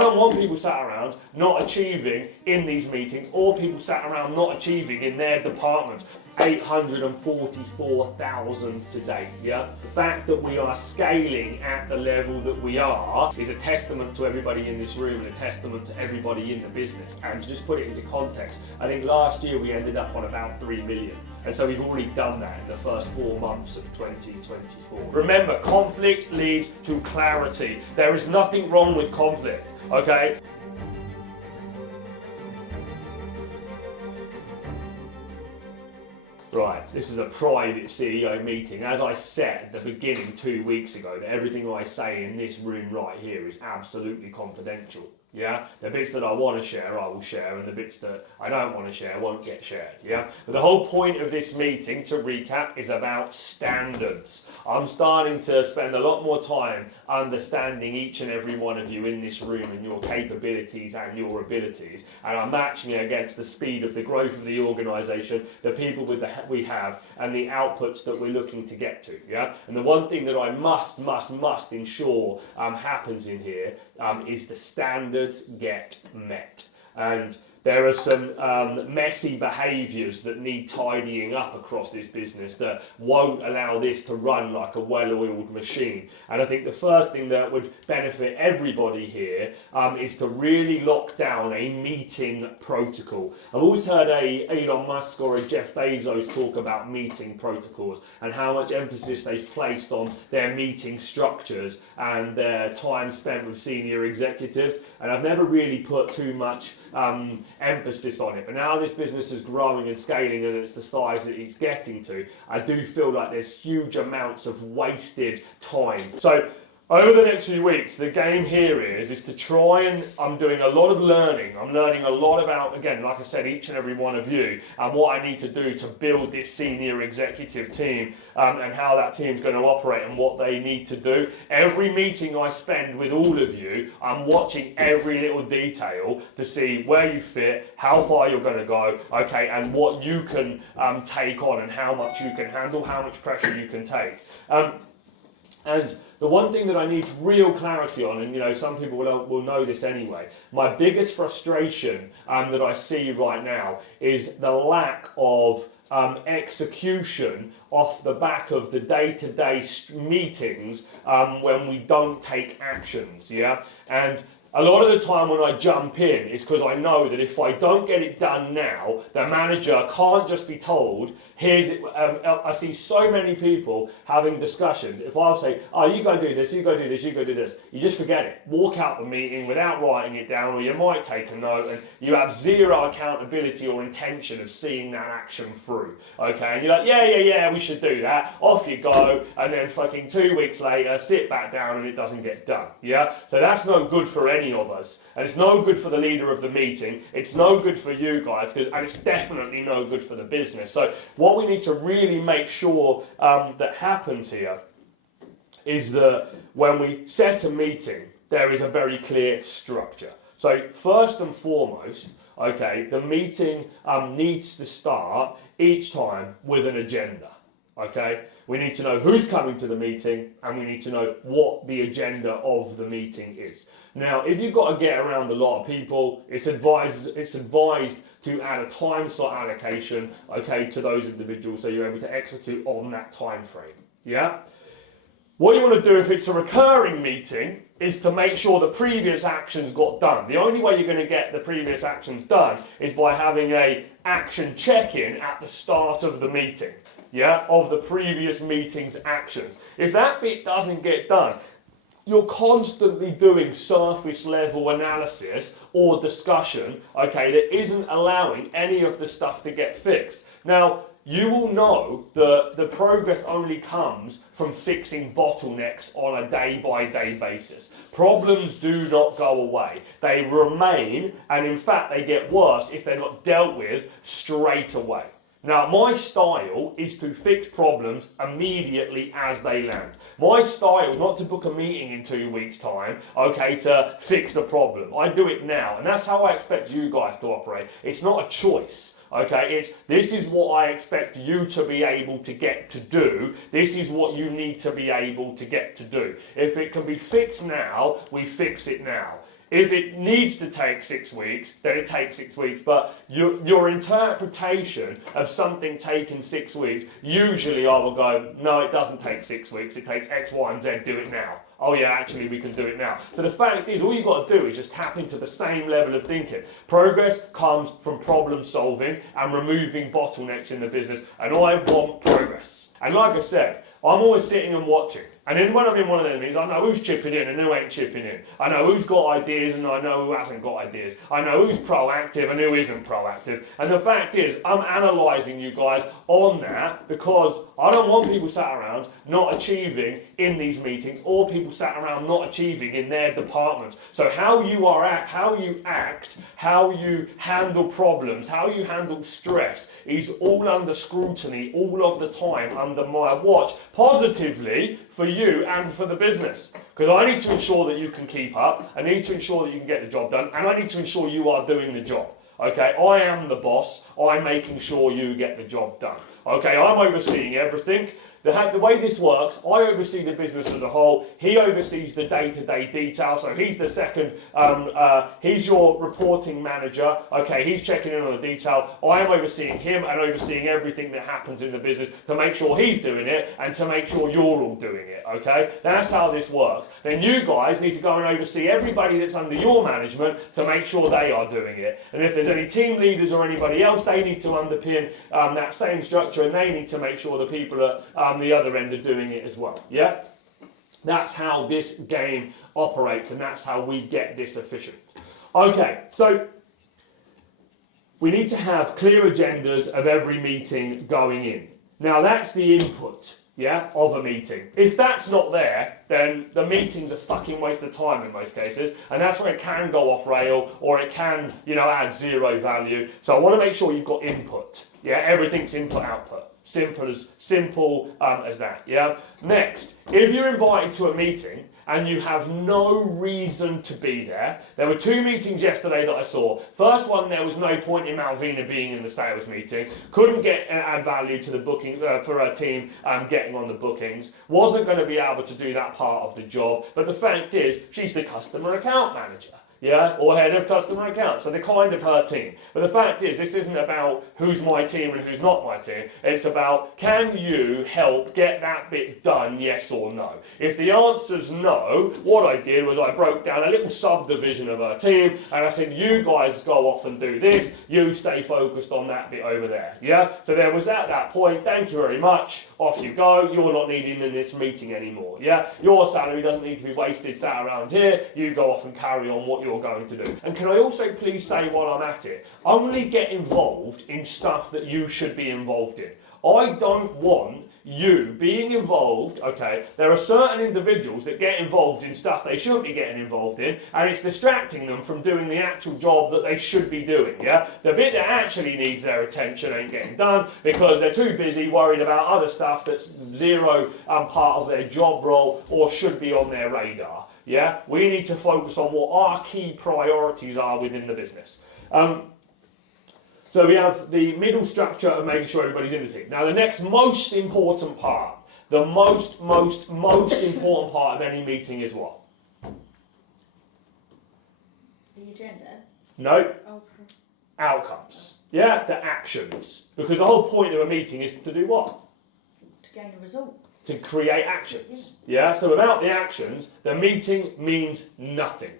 don't want people sat around not achieving in these meetings, or people sat around not achieving in their departments. 844,000 today, yeah? The fact that we are scaling at the level that we are is a testament to everybody in this room and a testament to everybody in the business. And to just put it into context, I think last year we ended up on about 3 million. And so we've already done that in the first 4 months of 2024. Remember, conflict leads to clarity. There is nothing wrong with conflict, okay? Right, this is a private CEO meeting. As I said at the beginning 2 weeks ago, that everything I say in this room right here is absolutely confidential. Yeah, the bits that I want to share, I will share, and the bits that I don't want to share won't get shared. Yeah, but the whole point of this meeting, to recap, is about standards. I'm starting to spend a lot more time understanding each and every one of you in this room and your capabilities and your abilities, and I'm matching it against the speed of the growth of the organisation, the people we have, and the outputs that we're looking to get to. Yeah, and the one thing that I must ensure happens in here is the standards get met. And there are some messy behaviours that need tidying up across this business that won't allow this to run like a well-oiled machine. And I think the first thing that would benefit everybody here is to really lock down a meeting protocol. I've always heard a Elon Musk or a Jeff Bezos talk about meeting protocols and how much emphasis they've placed on their meeting structures and their time spent with senior executives. And I've never really put too much emphasis on it, but now this business is growing and scaling and it's the size that it's getting to, I do feel like there's huge amounts of wasted time. So over the next few weeks, the game here is to try, and I'm doing a lot of learning. I'm learning a lot about, again, like I said, each and every one of you, and what I need to do to build this senior executive team, and how that team's going to operate and what they need to do. Every meeting I spend with all of you, I'm watching every little detail to see where you fit, how far you're going to go, okay, and what you can take on and how much you can handle, how much pressure you can take. And the one thing that I need real clarity on, and you know, some people will know this anyway, my biggest frustration that I see right now is the lack of execution off the back of the day-to-day meetings when we don't take actions, yeah? And a lot of the time when I jump in is because I know that if I don't get it done now, the manager can't just be told, here's it. I see so many people having discussions. If I'll say, oh, you go do this, you go do this, you go do this, you just forget it. Walk out the meeting without writing it down, or you might take a note, and you have zero accountability or intention of seeing that action through. Okay, and you're like, yeah, we should do that. Off you go, and then fucking 2 weeks later, sit back down and it doesn't get done. Yeah, so that's no good for any of us, and it's no good for the leader of the meeting, it's no good for you guys, and it's definitely no good for the business. So what we need to really make sure that happens here is that when we set a meeting, there is a very clear structure. So first and foremost, okay, the meeting needs to start each time with an agenda. Okay, we need to know who's coming to the meeting, and we need to know what the agenda of the meeting is. Now, if you've got to get around a lot of people, it's advised to add a time slot allocation, okay, to those individuals so you're able to execute on that time frame. Yeah. What you want to do if it's a recurring meeting is to make sure the previous actions got done. The only way you're going to get the previous actions done is by having a action check-in at the start of the meeting. Yeah, of the previous meeting's actions. If that bit doesn't get done, you're constantly doing surface level analysis or discussion, okay, that isn't allowing any of the stuff to get fixed. Now, you will know that the progress only comes from fixing bottlenecks on a day-by-day basis. Problems do not go away. They remain, and in fact, they get worse if they're not dealt with straight away. Now, my style is to fix problems immediately as they land. My style is not to book a meeting in 2 weeks' time, okay, to fix the problem. I do it now, and that's how I expect you guys to operate. It's not a choice. Okay, this is what I expect you to be able to get to do. This is what you need to be able to get to do. If it can be fixed now, we fix it now. If it needs to take 6 weeks, then it takes 6 weeks. But your interpretation of something taking 6 weeks, usually I will go, no, it doesn't take 6 weeks. It takes X, Y, and Z. Do it now. Oh yeah, actually we can do it now. So the fact is, all you've got to do is just tap into the same level of thinking. Progress comes from problem solving and removing bottlenecks in the business. And I want progress. And like I said, I'm always sitting and watching. And then when I'm in one of them meetings, I know who's chipping in and who ain't chipping in. I know who's got ideas and I know who hasn't got ideas. I know who's proactive and who isn't proactive. And the fact is, I'm analysing you guys on that because I don't want people sat around not achieving in these meetings or people sat around not achieving in their departments. So how you act, how you handle problems, how you handle stress is all under scrutiny all of the time under my watch, positively for you and for the business. Because I need to ensure that you can keep up, I need to ensure that you can get the job done, and I need to ensure you are doing the job. Okay, I am the boss, I'm making sure you get the job done. Okay, I'm overseeing everything. The way this works, I oversee the business as a whole. He oversees the day-to-day details. So he's the second, he's your reporting manager. Okay, he's checking in on the detail. I am overseeing him and overseeing everything that happens in the business to make sure he's doing it and to make sure you're all doing it. Okay, that's how this works. Then you guys need to go and oversee everybody that's under your management to make sure they are doing it. And if there's any team leaders or anybody else, they need to underpin that same structure, and they need to make sure the people at the other end are doing it as well. Yeah, that's how this game operates, and that's how we get this efficient. Okay, so we need to have clear agendas of every meeting going in. Now that's the input, yeah, of a meeting. If that's not there, then the meeting's a fucking waste of time in most cases, and that's where it can go off rail or it can, you know, add zero value. So I want to make sure you've got input. Yeah, everything's input output. Simple as that. Yeah. Next, if you're invited to a meeting and you have no reason to be there. There were 2 meetings yesterday that I saw. First one, there was no point in Malvina being in the sales meeting. Couldn't add value to the booking for her team getting on the bookings. Wasn't going to be able to do that part of the job. But the fact is, she's the customer account manager. Yeah, or head of customer accounts, so they're kind of her team. But the fact is, this isn't about who's my team and who's not my team. It's about, can you help get that bit done, yes or no? If the answer's no, what I did was I broke down a little subdivision of her team, and I said, you guys go off and do this, you stay focused on that bit over there. Yeah, so there was at that point, thank you very much, off you go, you're not needed in this meeting anymore. Yeah, your salary doesn't need to be wasted sat around here, you go off and carry on what you're going to do. And can I also please say while I'm at it, only get involved in stuff that you should be involved in. I don't want you being involved, okay, there are certain individuals that get involved in stuff they shouldn't be getting involved in, and it's distracting them from doing the actual job that they should be doing, yeah? The bit that actually needs their attention ain't getting done because they're too busy worried about other stuff that's zero part of their job role or should be on their radar. Yeah, we need to focus on what our key priorities are within the business. So we have the middle structure of making sure everybody's in the team. Now the next most important part, the most important part of any meeting is what? The agenda? No. Okay. Outcomes. Yeah, the actions. Because the whole point of a meeting is to do what? To gain a result. To create actions. Yeah, so without the actions, the meeting means nothing.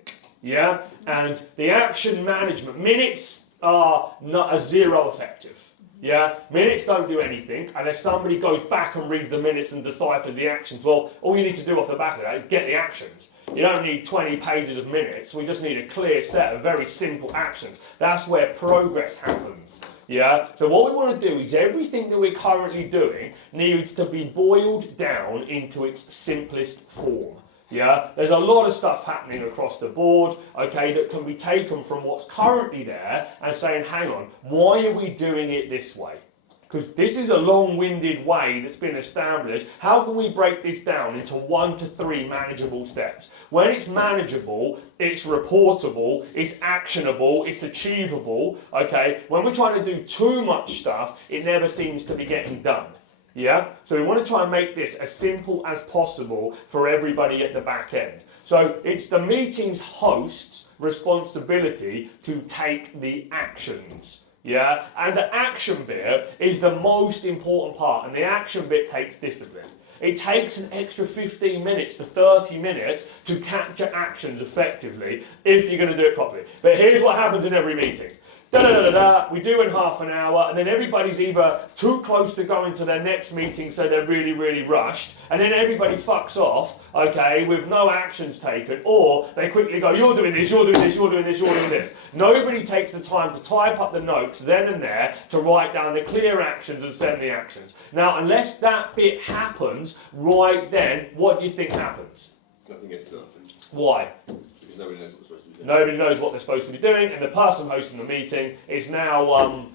Yeah, and the action management, minutes are not zero effective. Yeah, minutes don't do anything unless somebody goes back and reads the minutes and deciphers the actions. Well, all you need to do off the back of that is get the actions. You don't need 20 pages of minutes. We just need a clear set of very simple actions. That's where progress happens. Yeah, so what we want to do is everything that we're currently doing needs to be boiled down into its simplest form. Yeah, there's a lot of stuff happening across the board, okay, that can be taken from what's currently there and saying, hang on, why are we doing it this way? Because this is a long-winded way that's been established. How can we break this down into 1 to 3 manageable steps? When it's manageable, it's reportable, it's actionable, it's achievable, okay? When we're trying to do too much stuff, it never seems to be getting done. Yeah? So we want to try and make this as simple as possible for everybody at the back end. So it's the meeting's host's responsibility to take the actions. Yeah? And the action bit is the most important part, and the action bit takes discipline. It takes an extra 15 minutes to 30 minutes to capture actions effectively if you're going to do it properly. But here's what happens in every meeting. We do in half an hour, and then everybody's either too close to going to their next meeting, so they're really, really rushed, and then everybody fucks off, okay, with no actions taken, or they quickly go, you're doing this, you're doing this, you're doing this, you're doing this. Nobody takes the time to type up the notes then and there to write down the clear actions and send the actions. Now, unless that bit happens right then, what do you think happens? Nothing gets done. Why? Because nobody knows what's supposed to be done. Nobody knows what they're supposed to be doing, and the person hosting the meeting is now,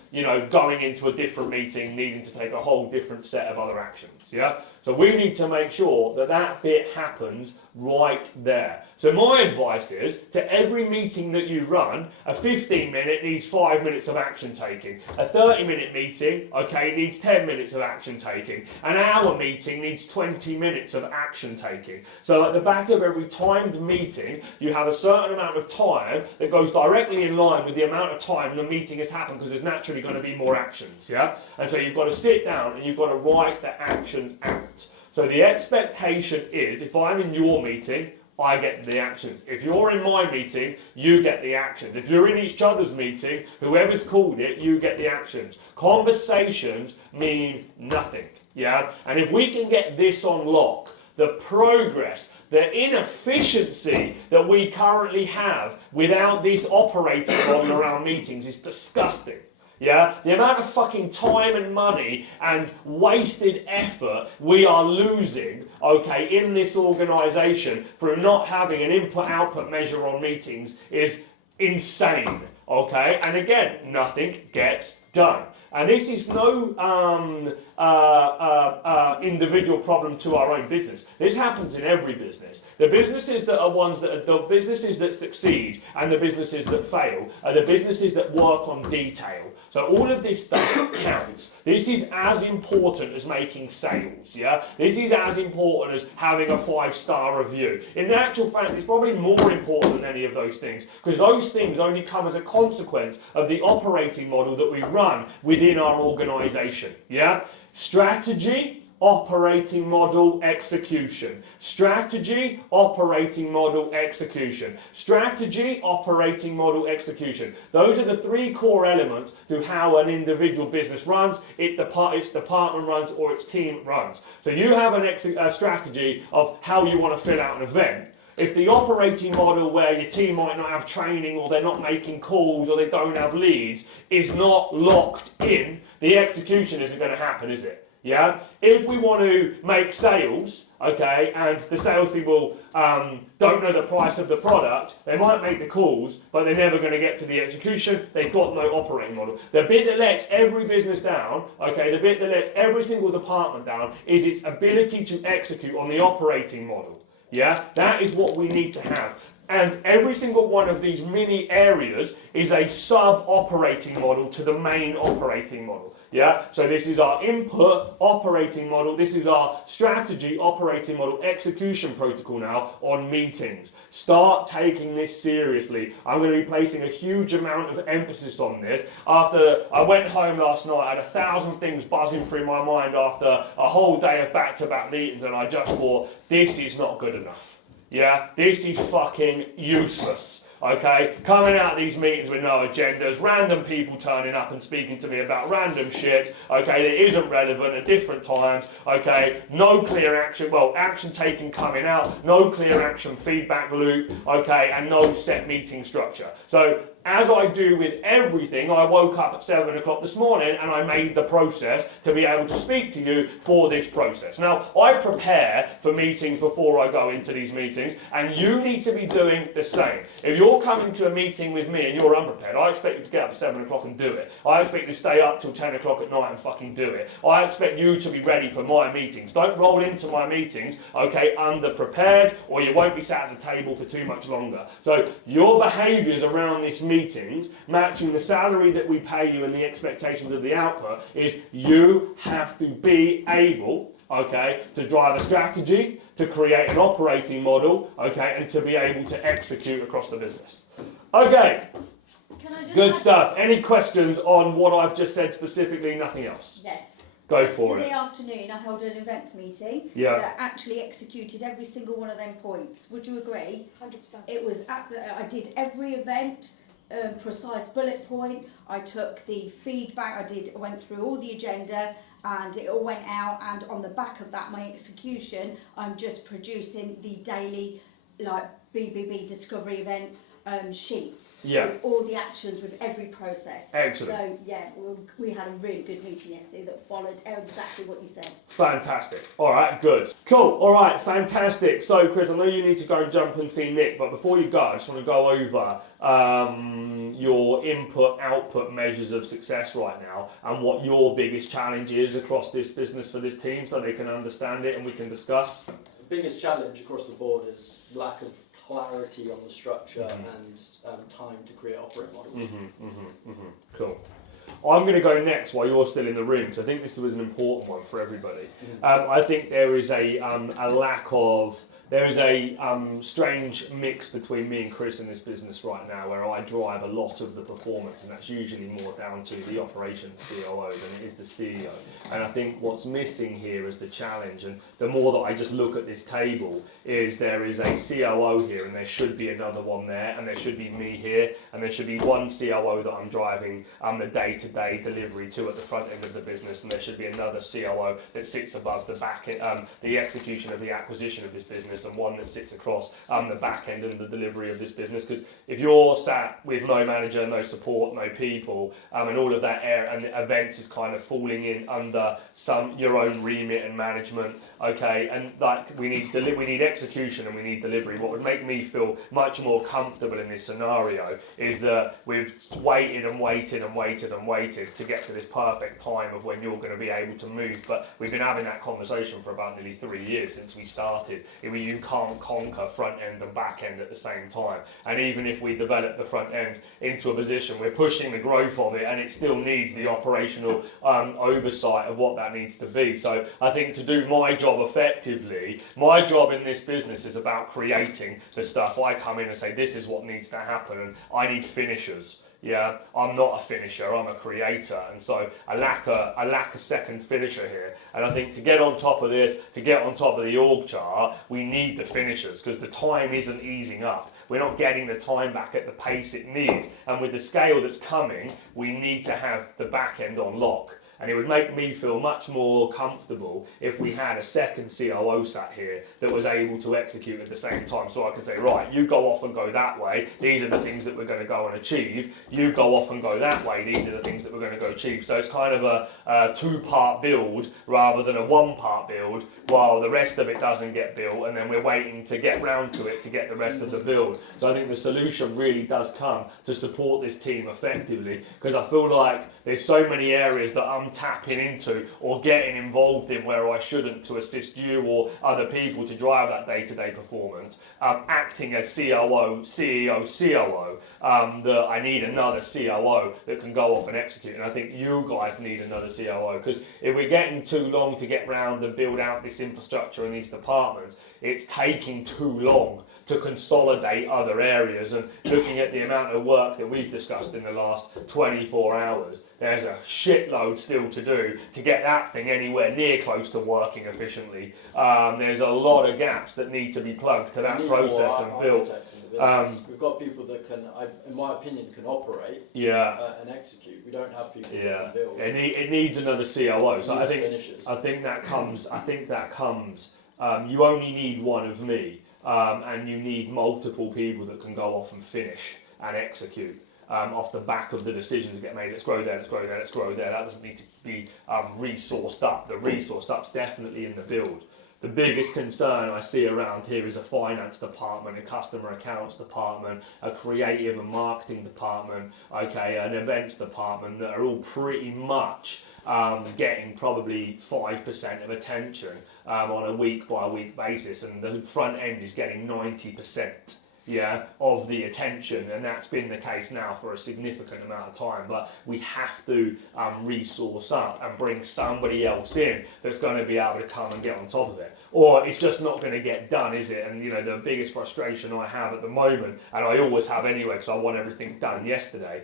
going into a different meeting, needing to take a whole different set of other actions. Yeah. So we need to make sure that that bit happens right there. So my advice is, to every meeting that you run, a 15-minute needs 5 minutes of action taking. A 30-minute meeting, okay, needs 10 minutes of action taking. An hour meeting needs 20 minutes of action taking. So at the back of every timed meeting, you have a certain amount of time that goes directly in line with the amount of time the meeting has happened, because there's naturally going to be more actions, yeah? And so you've got to sit down and you've got to write the actions out. So the expectation is, if I'm in your meeting, I get the actions. If you're in my meeting, you get the actions. If you're in each other's meeting, whoever's called it, you get the actions. Conversations mean nothing, yeah? And if we can get this on lock, the progress, the inefficiency that we currently have without this operating model around meetings is disgusting. Yeah, the amount of fucking time and money and wasted effort we are losing, okay, in this organisation through not having an input-output measure on meetings is insane, okay? And again, nothing gets done. And this is no individual problem to our own business. This happens in every business. The businesses that are the businesses that succeed and the businesses that fail are the businesses that work on detail. So all of this stuff counts. This is as important as making sales, yeah? This is as important as having a 5-star review. In actual fact, it's probably more important than any of those things, because those things only come as a consequence of the operating model that we run within our organisation, yeah? Strategy, operating model, execution. Strategy, operating model, execution. Strategy, operating model, execution. Those are the 3 core elements to how an individual business runs, its department runs, or its team runs. So you have a strategy of how you want to fill out an event. If the operating model where your team might not have training, or they're not making calls, or they don't have leads, is not locked in, the execution isn't going to happen, is it? Yeah? If we want to make sales, okay, and the salespeople don't know the price of the product, they might make the calls, but they're never going to get to the execution. They've got no operating model. The bit that lets every business down, okay, the bit that lets every single department down is its ability to execute on the operating model. Yeah, that is what we need to have. And every single one of these mini areas is a sub-operating model to the main operating model. Yeah, so this is our input operating model. This is our strategy operating model execution protocol now on meetings. Start taking this seriously. I'm going to be placing a huge amount of emphasis on this. After I went home last night, I had 1,000 things buzzing through my mind after a whole day of back-to-back meetings, and I just thought, this is not good enough. Yeah, this is fucking useless. Okay, coming out of these meetings with no agendas, random people turning up and speaking to me about random shit, okay, that isn't relevant at different times, okay, no clear action, action taking coming out, no clear action feedback loop, okay, and no set meeting structure. So, as I do with everything, I woke up at 7 o'clock this morning and I made the process to be able to speak to you for this process. Now, I prepare for meetings before I go into these meetings, and you need to be doing the same. If you're you're coming to a meeting with me and you're unprepared, I expect you to get up at 7 o'clock and do it. I expect you to stay up till 10 o'clock at night and fucking do it. I expect you to be ready for my meetings. Don't roll into my meetings, okay, underprepared, or you won't be sat at the table for too much longer. So your behaviours around these meetings, matching the salary that we pay you and the expectations of the output, is you have to be able, okay, to drive a strategy, to create an operating model, okay, and to be able to execute across the business. Okay, good stuff. Any questions on what I've just said specifically? Nothing else? Yes. Go for it. Yesterday afternoon I held an events meeting Yeah. that actually executed every single one of them points. Would you agree? 100%. It was, I did every event, precise bullet point. I took the feedback, I went through all the agenda, and it all went out, and on the back of that, my execution, I'm just producing the daily, like, BBB discovery event sheets. Yeah. With all the actions, with every process. Excellent. So, yeah, we had a really good meeting yesterday that followed exactly what you said. Fantastic. All right, good. Cool. All right, fantastic. So, Chris, I know you need to go and jump and see Nick, but before you go, I just want to go over your input-output measures of success right now and what your biggest challenge is across this business for this team so they can understand it and we can discuss. The biggest challenge across the board is lack of clarity on the structure and time to create operating models. Cool. I'm going to go next while you're still in the room, so I think this was an important one for everybody. I think there is a lack of, there is a strange mix between me and Chris in this business right now where I drive a lot of the performance, and that's usually more down to the operations COO than it is the CEO. And I think what's missing here is the challenge, and the more that I just look at this table is there is a COO here and there should be another one there, and there should be me here, and there should be one COO that I'm driving the day-to-day delivery to at the front end of the business, and there should be another COO that sits above the back end, the execution of the acquisition of this business, and one that sits across the back end and the delivery of this business. Because if you're sat with no manager, no support, no people, and all of that and events is kind of falling in under your own remit and management, okay, and like we need execution and we need delivery. What would make me feel much more comfortable in this scenario is that we've waited and waited and waited and waited to get to this perfect time of when you're going to be able to move. But we've been having that conversation for about nearly 3 years since we started. You can't conquer front end and back end at the same time. And even if we develop the front end into a position, we're pushing the growth of it, and it still needs the operational oversight of what that needs to be. So I think to do my job effectively, my job in this business is about creating the stuff. I come in and say, this is what needs to happen, and I need finishers. Yeah, I'm not a finisher, I'm a creator, and so I lack a second finisher here. And I think to get on top of this, to get on top of the org chart, we need the finishers, because the time isn't easing up. We're not getting the time back at the pace it needs, and with the scale that's coming, we need to have the back end on lock. And it would make me feel much more comfortable if we had a second COO sat here that was able to execute at the same time. So I could say, right, you go off and go that way. These are the things that we're going to go and achieve. You go off and go that way. These are the things that we're going to go achieve. So it's kind of a two-part build rather than a one-part build, while the rest of it doesn't get built, and then we're waiting to get round to it to get the rest of the build. So I think the solution really does come to support this team effectively, because I feel like there's so many areas that I'm tapping into or getting involved in where I shouldn't to assist you or other people to drive that day-to-day performance. Acting as COO, CEO, COO, that I need another COO that can go off and execute. And I think you guys need another COO, because if we're getting too long to get round and build out this infrastructure in these departments, it's taking too long to consolidate other areas. And looking at the amount of work that we've discussed in the last 24 hours, there's a shitload still to do to get that thing anywhere near close to working efficiently. There's a lot of gaps that need to be plugged to that process and built. We've got people that can, in my opinion, can operate and execute. We don't have people that can build. It needs another COO. So I think that comes. You only need one of me, and you need multiple people that can go off and finish and execute. Off the back of the decisions that get made, let's grow there, let's grow there, let's grow there. That doesn't need to be resourced up. The resource up's definitely in the build. The biggest concern I see around here is a finance department, a customer accounts department, a creative and marketing department, okay, an events department that are all pretty much getting probably 5% of attention on a week by week basis, and the front end is getting 90%. Yeah, of the attention, and that's been the case now for a significant amount of time. But we have to resource up and bring somebody else in that's going to be able to come and get on top of it, or it's just not going to get done, is it? And you know, the biggest frustration I have at the moment, and I always have anyway, because I want everything done yesterday,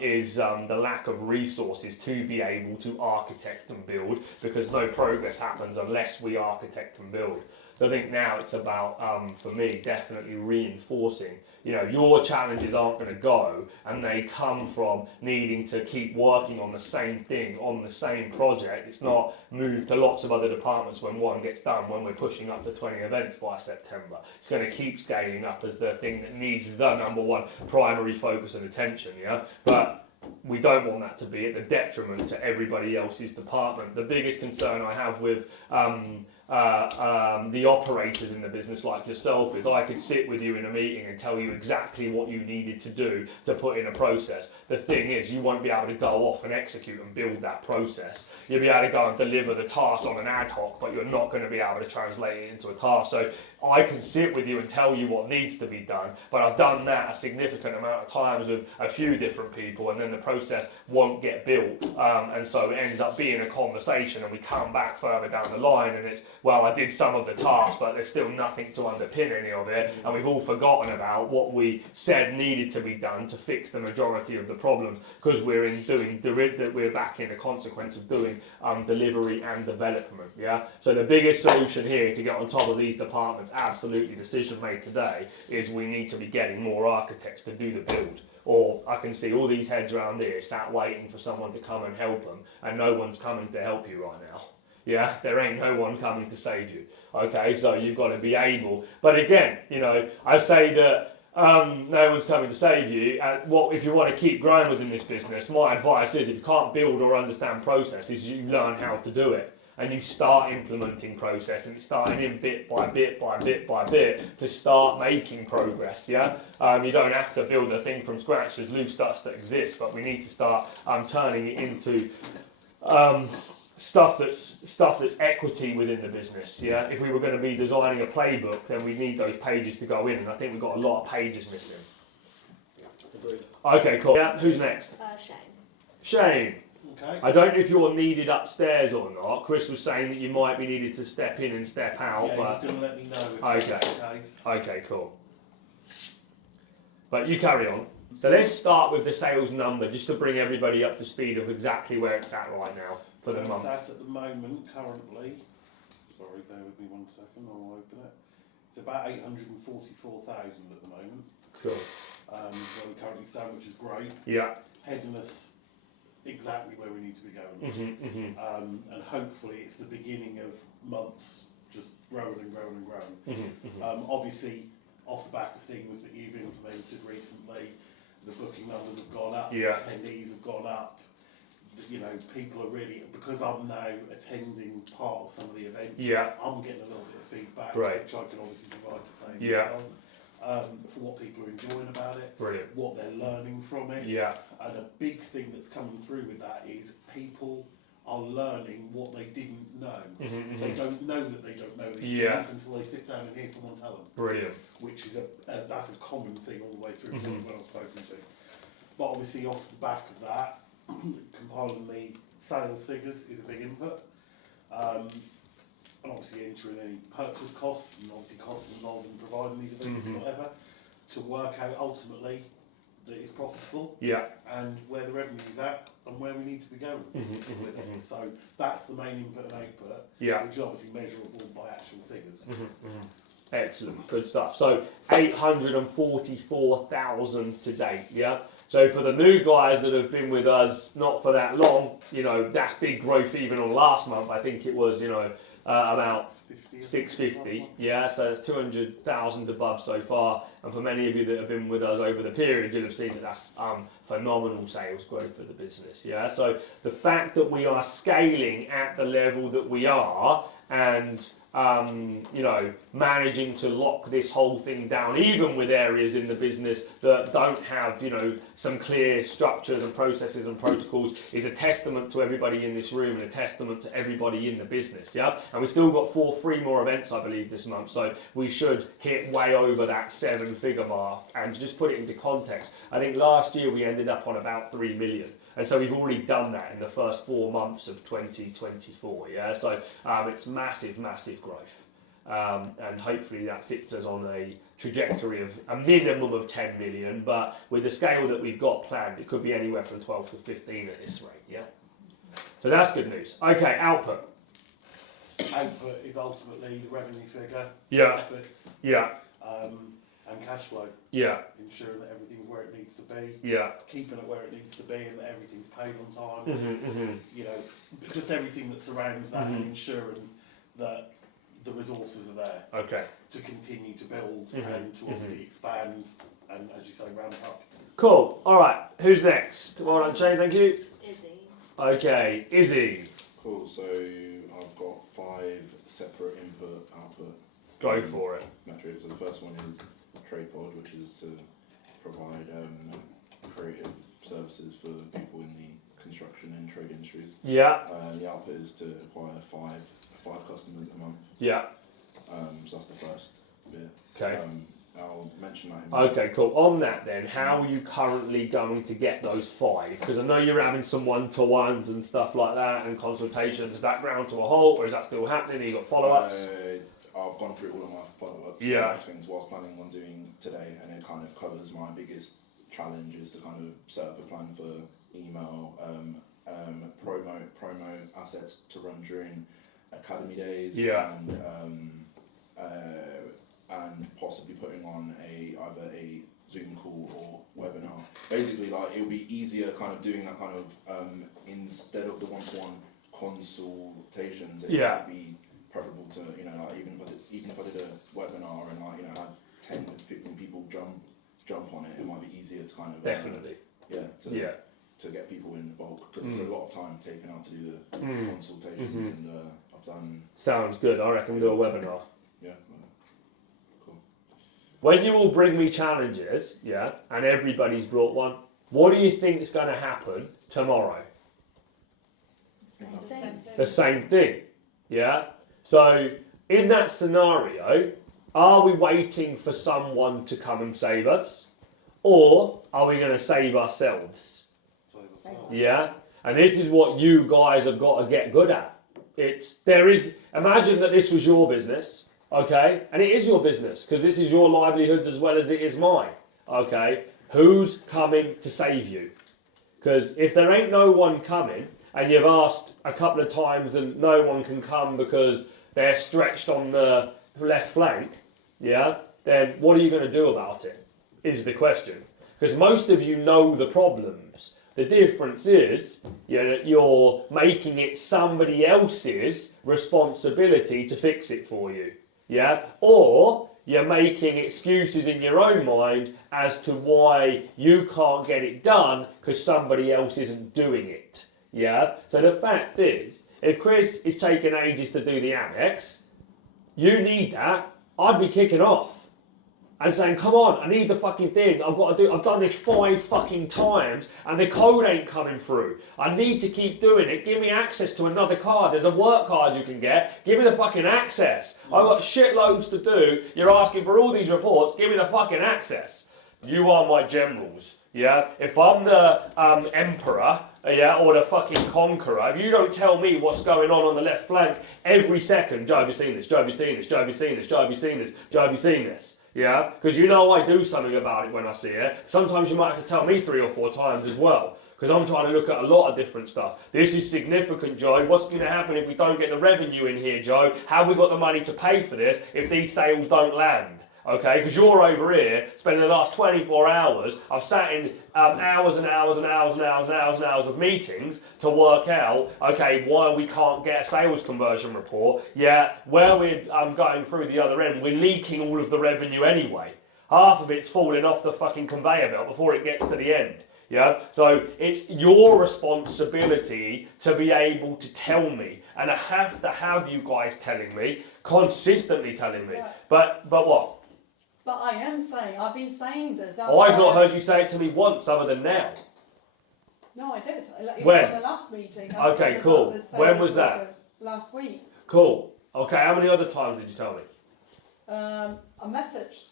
is the lack of resources to be able to architect and build, because no progress happens unless we architect and build. So I think now it's about, for me, definitely reinforcing, you know, your challenges aren't going to go, and they come from needing to keep working on the same thing, on the same project. It's not moved to lots of other departments when one gets done, when we're pushing up to 20 events by September. It's going to keep scaling up as the thing that needs the number one primary focus and attention, yeah? But we don't want that to be at the detriment to everybody else's department. The biggest concern I have with the operators in the business like yourself is I could sit with you in a meeting and tell you exactly what you needed to do to put in a process. The thing is, you won't be able to go off and execute and build that process. You'll be able to go and deliver the task on an ad hoc, but you're not going to be able to translate it into a task. So I can sit with you and tell you what needs to be done, but I've done that a significant amount of times with a few different people, and then the process won't get built, and so it ends up being a conversation, and we come back further down the line and it's, well, I did some of the task, but there's still nothing to underpin any of it, and we've all forgotten about what we said needed to be done to fix the majority of the problems, because we're back in the consequence of doing delivery and development. Yeah. So the biggest solution here to get on top of these departments, absolutely decision made today, is we need to be getting more architects to do the build. Or I can see all these heads around here sat waiting for someone to come and help them, and no one's coming to help you right now. Yeah, there ain't no one coming to save you. Okay, so you've got to be able. But again, you know, I say that no one's coming to save you. If you want to keep growing within this business, my advice is, if you can't build or understand processes, you learn how to do it. And you start implementing process, and starting in bit by bit by bit by bit to start making progress. Yeah, you don't have to build a thing from scratch. There's loose stuff that exists, but we need to start turning it into stuff that's equity within the business. Yeah, if we were going to be designing a playbook, then we need those pages to go in, and I think we've got a lot of pages missing. Agreed. Okay, cool. Yeah, who's next? Shane. Shane. Okay. I don't know if you're needed upstairs or not. Chris was saying that you might be needed to step in and step out. Yeah, but he's going to let me know if Okay. that's the case. Okay, cool. But you carry on. So let's start with the sales number, just to bring everybody up to speed of exactly where it's at right now for the month. It's at the moment, currently, sorry, bear with me 1 second, I'll open it. It's about 844,000 at the moment. Cool. Where we currently stand, which is great. Yeah. Heading us exactly where we need to be going. And hopefully it's the beginning of months just growing and growing and growing. Obviously, off the back of things that you've implemented recently, the booking numbers have gone up, Yeah. attendees have gone up. You know, people are really, because I'm now attending part of some of the events, Yeah. I'm getting a little bit of feedback, Great. which I can obviously provide to Sam Yeah. as well, for what people are enjoying about it, Brilliant. what they're learning from it. Yeah. And a big thing that's coming through with that is people are learning what they didn't know. They don't know that they don't know these Yeah. things until they sit down and hear someone tell them, Brilliant. which is that's a common thing all the way through when I've spoken to. But obviously off the back of that, compiling the sales figures is a big input. And obviously entering any purchase costs and obviously costs involved in providing these events and whatever, to work out ultimately that it's profitable Yeah. and where the revenue's at and where we need to be going with it. So that's the main input and output, Yeah. which is obviously measurable by actual figures. Excellent, good stuff. So 844,000 to date, yeah? So for the new guys that have been with us not for that long, you know, that's big growth even on last month. I think it was, you know, about 650, yeah, so it's 200,000 above so far. And for many of you that have been with us over the period, you'll have seen that that's phenomenal sales growth for the business, yeah. So the fact that we are scaling at the level that we are, and you know, managing to lock this whole thing down, even with areas in the business that don't have, you know, some clear structures and processes and protocols, is a testament to everybody in this room and a testament to everybody in the business, yeah? And we've still got 3 more events, I believe, this month, so we should hit way over that 7-figure mark. And to just put it into context, I think last year we ended up on about 3 million. And so we've already done that in the first 4 months of 2024, yeah? So it's massive, massive growth. And hopefully that sits us on a trajectory of a minimum of 10 million, but with the scale that we've got planned, it could be anywhere from 12 to 15 at this rate, yeah? So that's good news. Okay, output. Output is ultimately the revenue figure, Yeah. profits, Yeah, and cash flow. yeah, Ensuring that everything's where it needs to be, yeah. keeping it where it needs to be, and that everything's paid on time. Mm-hmm. You know, just everything that surrounds that, and ensuring that the resources are there Okay. to continue to build and to obviously expand and, as you say, ramp up. Cool. All right. Who's next? Well done, Shane. Thank you. Izzy. Okay, Izzy. Cool, so I've got 5 separate input, output Go for it. metrics. So the first one is Trade Pod, which is to provide creative services for people in the construction and trade industries. Yeah. The output is to acquire 5 customers a month. Yeah. So that's the first bit. Okay. I'll mention that in my Okay, cool. On that then, how are you currently going to get those 5? Because I know you're having some one-to-ones and stuff like that and consultations. Is that ground to a halt or is that still happening? Have you got follow-ups? I've gone through all of my follow-ups. Yeah. Things what I was planning on doing today, and it kind of covers my biggest challenge is to kind of set up a plan for email, promo assets to run during academy days. Yeah. And possibly putting on either a Zoom call or webinar. Basically, like it'll be easier kind of doing that kind of instead of the one-to-one consultations. It would be preferable to, you know, like even if I did a webinar and like, you know, had 10 to 15 people jump on it, it might be easier to kind of Definitely. To get people in bulk, because there's a lot of time taken out to do the consultations, and I've done. Sounds good. I reckon do a webinar. Yeah. Cool. When you all bring me challenges, yeah, and everybody's brought one, what do you think is going to happen tomorrow? The same thing, yeah? So, in that scenario, are we waiting for someone to come and save us? Or are we going to save ourselves? Yeah? And this is what you guys have got to get good at. Imagine that this was your business, okay? And it is your business, because this is your livelihoods as well as it is mine, okay? Who's coming to save you? Because if there ain't no one coming, and you've asked a couple of times and no one can come because they're stretched on the left flank, yeah, then what are you going to do about it, is the question. Because most of you know the problems. The difference is you're making it somebody else's responsibility to fix it for you, yeah? Or you're making excuses in your own mind as to why you can't get it done because somebody else isn't doing it, yeah? So the fact is, if Chris is taking ages to do the Amex, you need that, I'd be kicking off and saying, come on, I need the fucking thing, I've done this 5 fucking times and the code ain't coming through. I need to keep doing it, give me access to another card, there's a work card you can get, give me the fucking access. I've got shitloads to do, you're asking for all these reports, give me the fucking access. You are my generals, yeah? If I'm the emperor, yeah, or the fucking conqueror, if you don't tell me what's going on the left flank every second, Joe, have you seen this? Joe, have you seen this? Joe, have you seen this? Joe, have you seen this? Joe, have you seen this? Yeah, because you know I do something about it when I see it. Sometimes you might have to tell me 3 or 4 times as well, because I'm trying to look at a lot of different stuff. This is significant, Joe. What's going to happen if we don't get the revenue in here, Joe? How have we got the money to pay for this if these sales don't land? Okay, because you're over here spending the last 24 hours, I've sat in hours and hours and hours and hours and hours and hours of meetings to work out, okay, why we can't get a sales conversion report. Yeah, where we're going through the other end, we're leaking all of the revenue anyway. Half of it's falling off the fucking conveyor belt before it gets to the end. Yeah, so it's your responsibility to be able to tell me, and I have to have you guys telling me, consistently telling me. Right. But what? But I am saying, I've been saying this. That's I've not why- heard you say it to me once, other than now. No, I did. It When? was on the last meeting. I Okay, said cool. about the When sales was that? figures Last week. Cool. Okay, how many other times did you tell me? A message.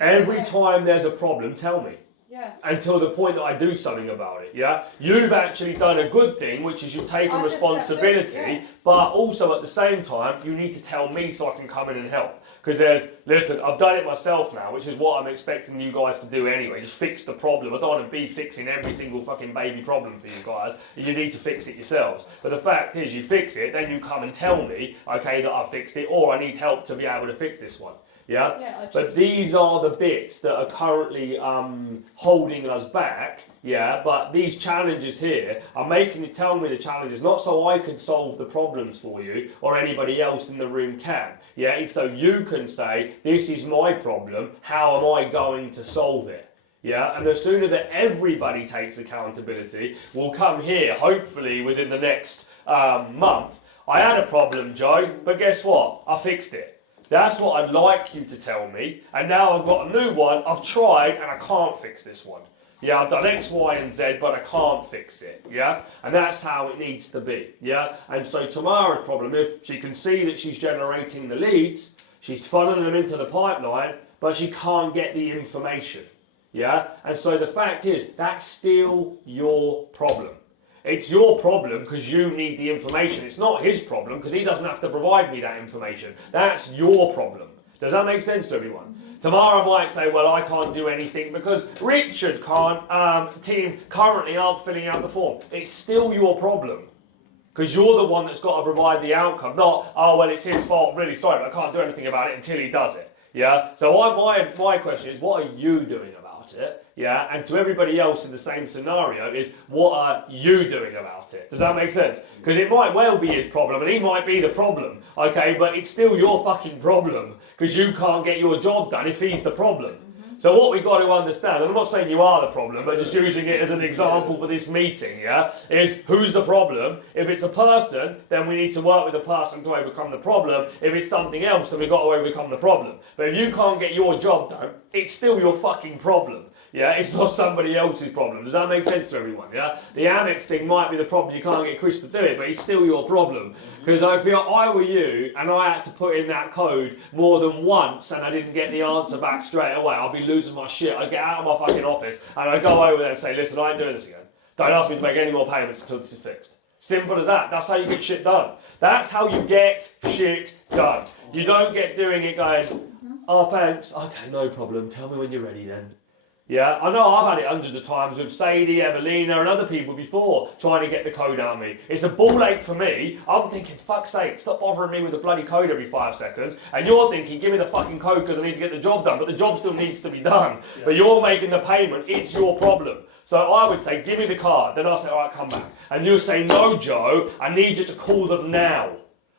Every Yeah. time there's a problem, tell me. Yeah. Until the point that I do something about it, yeah? You've actually done a good thing, which is you've taken I just left it, responsibility, yeah. but also at the same time, you need to tell me so I can come in and help. Because listen, I've done it myself now, which is what I'm expecting you guys to do anyway. Just fix the problem. I don't want to be fixing every single fucking baby problem for you guys. You need to fix it yourselves. But the fact is, you fix it, then you come and tell me, okay, that I fixed it, or I need help to be able to fix this one. Yeah? Yeah, But these are the bits that are currently holding us back, yeah? But these challenges here are making you tell me the challenges, not so I can solve the problems for you or anybody else in the room can, yeah? It's so you can say, this is my problem, how am I going to solve it? Yeah, and the sooner that everybody takes accountability, we'll come here, hopefully within the next month. I had a problem, Joe, but guess what? I fixed it. That's what I'd like you to tell me. And now I've got a new one. I've tried and I can't fix this one. Yeah, I've done X, Y, and Z, but I can't fix it. Yeah, and that's how it needs to be. Yeah, and so Tamara's problem is she can see that she's generating the leads, she's funneling them into the pipeline, but she can't get the information. Yeah, and so the fact is that's still your problem. It's your problem because you need the information. It's not his problem because he doesn't have to provide me that information. That's your problem. Does that make sense to everyone? Tamara might say, well, I can't do anything because Richard can't, team currently aren't filling out the form. It's still your problem because you're the one that's got to provide the outcome, not, oh, well, it's his fault. I'm really sorry, but I can't do anything about it until he does it. Yeah? So my question is, what are you doing about it? Yeah, and to everybody else in the same scenario is, what are you doing about it? Does that make sense? Because it might well be his problem and he might be the problem, okay, but it's still your fucking problem because you can't get your job done if he's the problem. So what we've got to understand, and I'm not saying you are the problem, but just using it as an example for this meeting, yeah, is who's the problem? If it's a person, then we need to work with the person to overcome the problem. If it's something else, then we've got to overcome the problem. But if you can't get your job done, it's still your fucking problem. Yeah, it's not somebody else's problem. Does that make sense to everyone? Yeah, the Amex thing might be the problem. You can't get Chris to do it, but it's still your problem. Because I feel I were you and I had to put in that code more than once and I didn't get the answer back straight away, I'll be losing my shit. I'd get out of my fucking office and I'd go over there and say, listen, I ain't doing this again. Don't ask me to make any more payments until this is fixed. Simple as that. That's how you get shit done. That's how you get shit done. You don't get doing it going, oh, thanks. Okay, no problem. Tell me when you're ready then. Yeah, I know I've had it hundreds of times with Sadie, Evelina and other people before trying to get the code out of me. It's a ball ache for me. I'm thinking, fuck's sake, stop bothering me with the bloody code every 5 seconds. And you're thinking, give me the fucking code because I need to get the job done. But the job still needs to be done. Yeah. But you're making the payment, it's your problem. So I would say, give me the card. Then I'll say, all right, come back. And you'll say, no, Joe, I need you to call them now.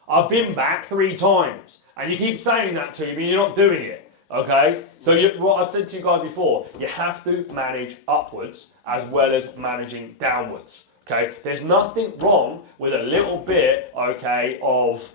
I've been back 3 times. And you keep saying that to me, but you're not doing it. Okay, so what I said to you guys before, you have to manage upwards as well as managing downwards. Okay, there's nothing wrong with a little bit, okay, of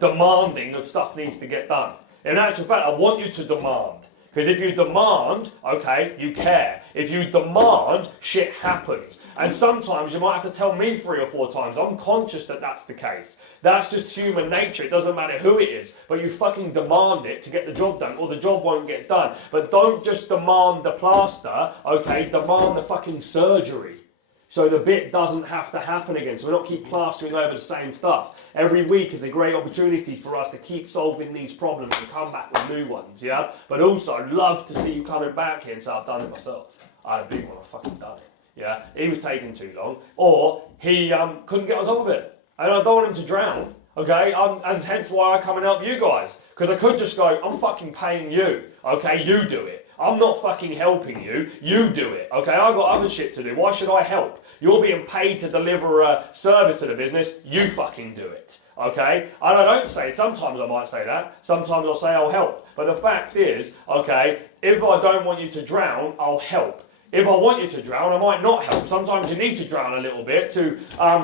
demanding that stuff needs to get done. In actual fact, I want you to demand. Because if you demand, okay, you care. If you demand, shit happens. And sometimes you might have to tell me 3 or 4 times. I'm conscious that that's the case. That's just human nature. It doesn't matter who it is. But you fucking demand it to get the job done or the job won't get done. But don't just demand the plaster, okay, demand the fucking surgery. So the bit doesn't have to happen again. So we don't keep plastering over the same stuff. Every week is a great opportunity for us to keep solving these problems and come back with new ones, yeah? But also, I'd love to see you coming back here and say, I've done it myself. I had a big one, I've fucking done it, yeah? He was taking too long, or he couldn't get on top of it. And I don't want him to drown, okay? And hence why I come and help you guys. Because I could just go, I'm fucking paying you, okay? You do it. I'm not fucking helping you. You do it, okay? I've got other shit to do. Why should I help? You're being paid to deliver a service to the business. You fucking do it, okay? And I don't say it. Sometimes I might say that. Sometimes I'll say I'll help. But the fact is, okay, if I don't want you to drown, I'll help. If I want you to drown, I might not help. Sometimes you need to drown a little bit to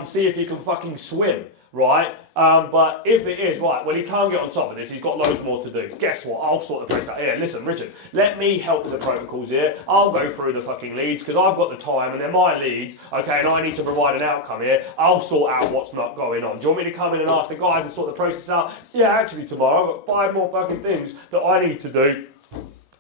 see if you can fucking swim, right? But if it is, right, well, he can't get on top of this. He's got loads more to do. Guess what? I'll sort the place out. Here, listen, Richard, let me help with the protocols here. I'll go through the fucking leads because I've got the time and they're my leads, okay, and I need to provide an outcome here. I'll sort out what's not going on. Do you want me to come in and ask the guys and sort the process out? Yeah, actually, tomorrow I've got 5 more fucking things that I need to do.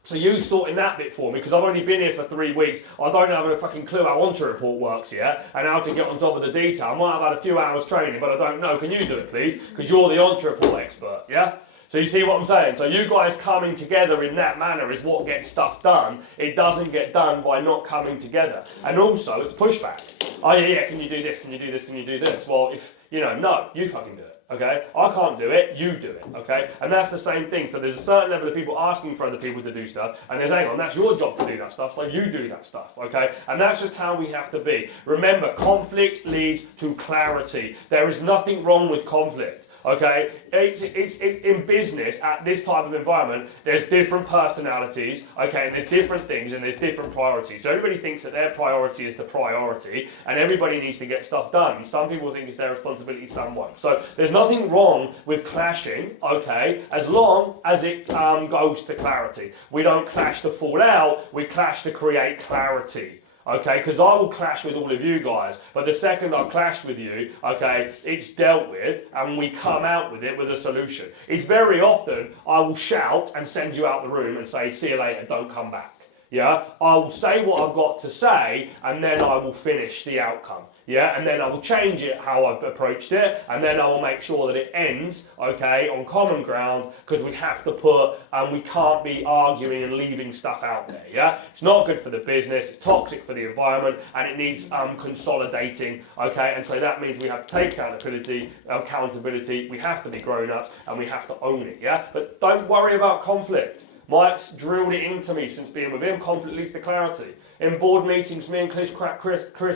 So you sorting that bit for me, because I've only been here for 3 weeks. I don't have a fucking clue how Onto Report works yet, and how to get on top of the detail. I might have had a few hours training, but I don't know. Can you do it, please? Because you're the Onto Report expert, yeah? So you see what I'm saying? So you guys coming together in that manner is what gets stuff done. It doesn't get done by not coming together. And also, it's pushback. Oh yeah, can you do this? Can you do this? Can you do this? Well, if, no, you fucking do it. Okay, I can't do it, you do it, okay? And that's the same thing. So there's a certain level of people asking for other people to do stuff, and there's, hang on, that's your job to do that stuff, so you do that stuff, okay? And that's just how we have to be. Remember, conflict leads to clarity. There is nothing wrong with conflict. Okay, it's in business at this type of environment. There's different personalities, okay, and there's different things and there's different priorities. So everybody thinks that their priority is the priority, and everybody needs to get stuff done. Some people think it's their responsibility, some won't. So there's nothing wrong with clashing, okay, as long as it goes to clarity. We don't clash to fall out. We clash to create clarity. Okay, because I will clash with all of you guys, but the second I've clashed with you, okay, it's dealt with and we come out with it with a solution. It's very often I will shout and send you out the room and say, see you later, don't come back. Yeah, I will say what I've got to say and then I will finish the outcome. Yeah, and then I will change it how I've approached it, and then I will make sure that it ends, okay, on common ground, because we have to put, we can't be arguing and leaving stuff out there, yeah? It's not good for the business, it's toxic for the environment, and it needs consolidating, okay? And so that means we have to take accountability, we have to be grown-ups, and we have to own it, yeah? But don't worry about conflict. Mike's drilled it into me since being with him. Conflict leads to clarity. In board meetings, me and Chris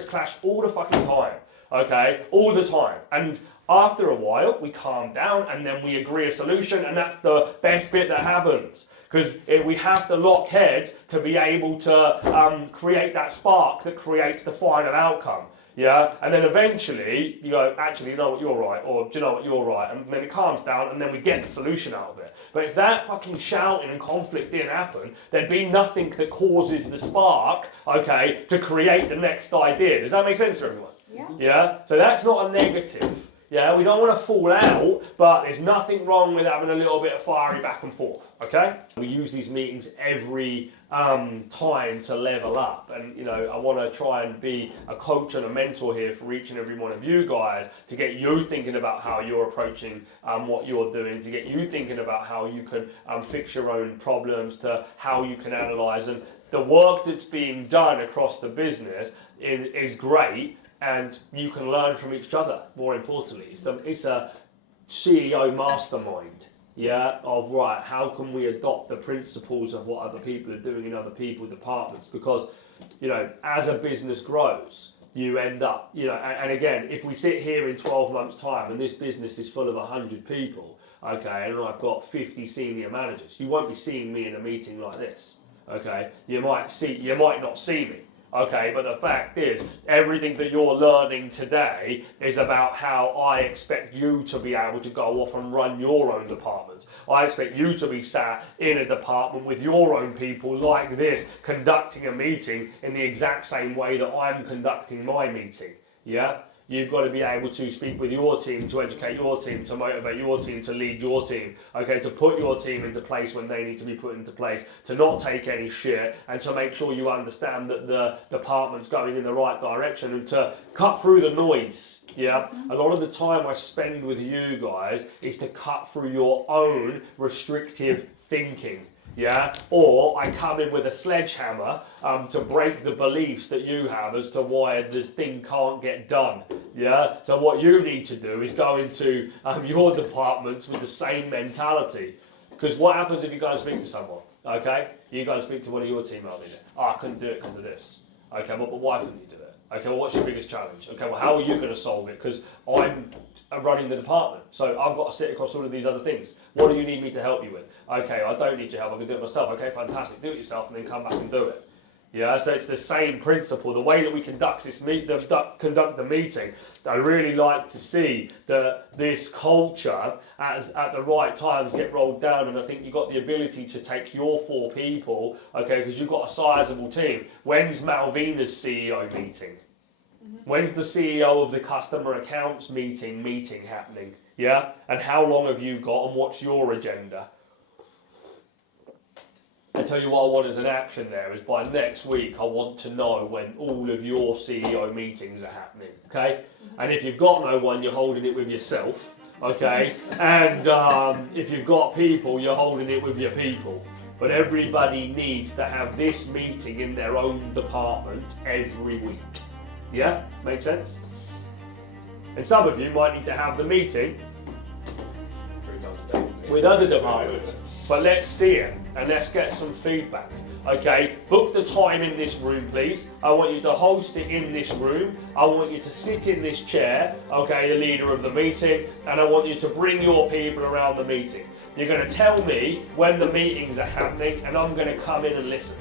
clash all the fucking time. Okay? All the time. And after a while, we calm down and then we agree a solution, and that's the best bit that happens. Because we have to lock heads to be able to create that spark that creates the final outcome. Yeah, and then eventually you go, actually, you know what, you're right, or do you know what, you're right, and then it calms down, and then we get the solution out of it. But if that fucking shouting and conflict didn't happen, there'd be nothing that causes the spark, okay, to create the next idea. Does that make sense to everyone? Yeah. Yeah, so that's not a negative. Yeah, we don't want to fall out, but there's nothing wrong with having a little bit of fiery back and forth, okay? We use these meetings every time to level up, and I want to try and be a coach and a mentor here for each and every one of you guys, to get you thinking about how you're approaching what you're doing, to get you thinking about how you can fix your own problems, to how you can analyse, and the work that's being done across the business is great. And you can learn from each other, more importantly. So it's a CEO mastermind, yeah, of right, how can we adopt the principles of what other people are doing in other people's departments? Because, as a business grows, you end up, and again, if we sit here in 12 months' time and this business is full of 100 people, okay, and I've got 50 senior managers, you won't be seeing me in a meeting like this, okay? You might not see me. Okay, but the fact is, everything that you're learning today is about how I expect you to be able to go off and run your own department. I expect you to be sat in a department with your own people like this, conducting a meeting in the exact same way that I'm conducting my meeting. Yeah? You've got to be able to speak with your team, to educate your team, to motivate your team, to lead your team, okay, to put your team into place when they need to be put into place, to not take any shit, and to make sure you understand that the department's going in the right direction, and to cut through the noise. Yeah, a lot of the time I spend with you guys is to cut through your own restrictive thinking. Yeah, or I come in with a sledgehammer to break the beliefs that you have as to why the thing can't get done. Yeah, so what you need to do is go into your departments with the same mentality. Because what happens if you go and speak to someone Okay, you go and speak to one of your team, I'll need it. Oh, I couldn't do it because of this. Okay, well, but why couldn't you do it? Okay, well, what's your biggest challenge? Okay, well, how are you going to solve it? Because I'm running the department, so I've got to sit across all of these other things. What do you need me to help you with? Okay, I don't need your help, I can do it myself. Okay, fantastic, do it yourself and then come back and do it. Yeah, so it's the same principle. The way that we conduct the meeting, I really like to see that this culture at the right times get rolled down, and I think you've got the ability to take your 4 people, okay, because you've got a sizable team. When's Malvina's CEO meeting? When's the CEO of the customer accounts meeting happening? Yeah, and how long have you got, and what's your agenda? I tell you what I want as an action there is by next week I want to know when all of your CEO meetings are happening, okay? And if you've got no one, you're holding it with yourself, okay? And if you've got people, you're holding it with your people. But everybody needs to have this meeting in their own department every week. Yeah? Make sense? And some of you might need to have the meeting with other departments. But let's see it and let's get some feedback. Okay, book the time in this room, please. I want you to host it in this room. I want you to sit in this chair, okay, the leader of the meeting, and I want you to bring your people around the meeting. You're going to tell me when the meetings are happening, and I'm going to come in and listen.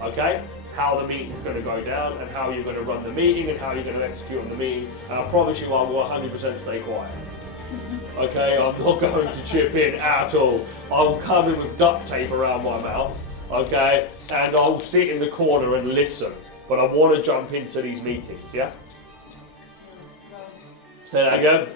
Okay, how the meeting's going to go down, and how you're going to run the meeting, and how you're going to execute on the meeting. And I promise you, I will 100% stay quiet. Okay, I'm not going to chip in at all. I will come in with duct tape around my mouth, okay, and I will sit in the corner and listen. But I want to jump into these meetings, yeah? Say that again.